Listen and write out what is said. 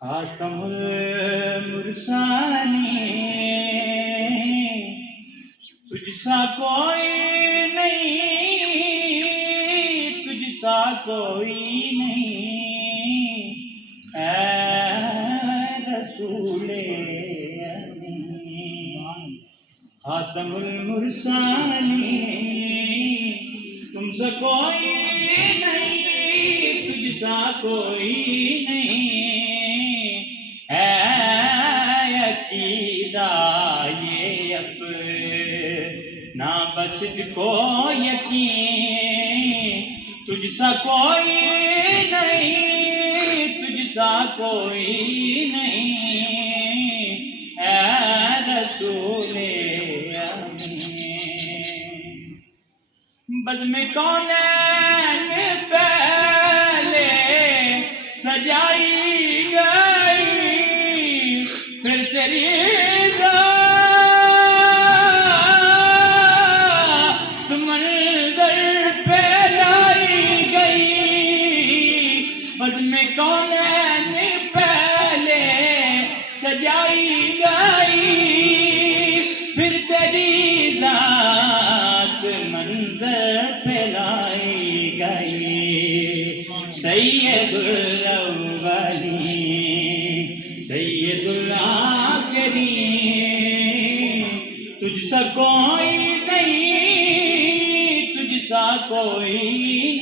خاتم المرسلین تجھ سا کوئی نہیں، تجھ سا کوئی نہیں، اے رسول امین۔ خاتم المرسلین تم سا کوئی نہیں، تجھ سا کوئی نہیں، اے عقیدہ یہ اپنا بسط کو یقین، تجھ سا کوئی نہیں، تجھ سا کوئی نہیں، اے رسول امین۔ بزم کونین پہلے سجائی گئی، پھر تیری ذات منظر پہ لائی گئی۔ بزم کونین پہلے سجائی گئی، پھر تیری ذات منظر پہ لائی گئی۔ سید الاولین سید الآخرین تجھ سا کوئی نہیں، تجھ سا کوئی